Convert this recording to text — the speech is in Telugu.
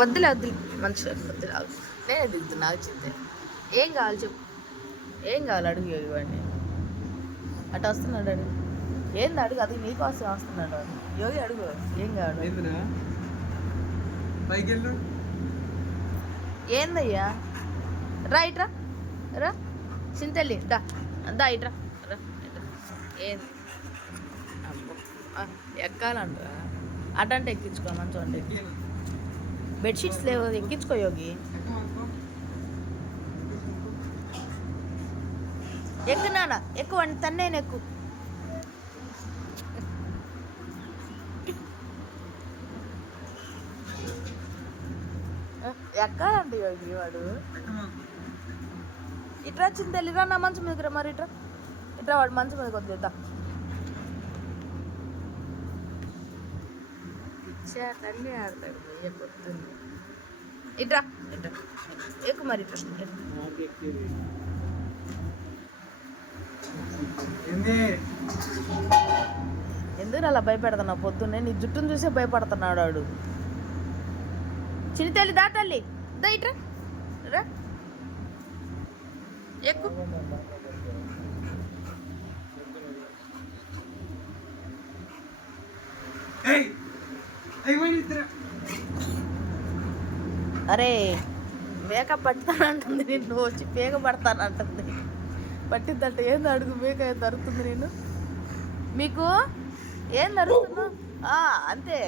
వద్దులే వద్దులే మంచిగా వద్దులే నేనే దిగుతున్నా వచ్చింది. ఏం కావాలి చెప్పు, ఏం కావాలి అడుగు యోగి వాడిని. అటు వస్తున్నాడు అడుగు, ఏంది అడుగు, అది నీకోసం వస్తున్నాడు వాడు. యోగి అడుగు ఏం కావాలి. ఏందయ్యా రా ఇట్రా రా చింతల్లి దా దా ఇట్రా రా ఇట్రా. ఏంది ఎక్కాలంట అటంటే ఎక్కించుకో, మంచిగా అంటే బెడ్షీట్స్ లేవు ఎక్కించుకో యోగి. ఎక్కు నాన్న ఎక్కువ తన్నేను ఎక్కువ. ఎక్కాలంట యోగి వాడు. ఇట్రా చింతల్లి రా నా మంచం మీదకి రా, మరి ఇట్రా ఇట్రా వాడు మంచం మీద కొద్దిద్దా. ఇచ్చా తల్లి ఆడతాడు పొద్దున్న. ఇట్రా ఇట్రా ఎక్కువ మరి ఇట్రా. ఎందుకు అలా భయపెడుతున్నావు పొద్దున్నే? నీ జుట్టును చూసే భయపడుతున్నాడు వాడు. చిన్న తల్లి దా తల్లి దా ఇట్రా రా ఎక్కు. అరే మేకప్ పడతానంటుంది నిన్ను, వచ్చి పేగ పడతానంటుంది. పట్టిద్దంటే ఏంది అడుగు, మేక ఏం దొరుకుతుంది నేను మీకు, ఏం దొరుకుతున్నావు అంతే.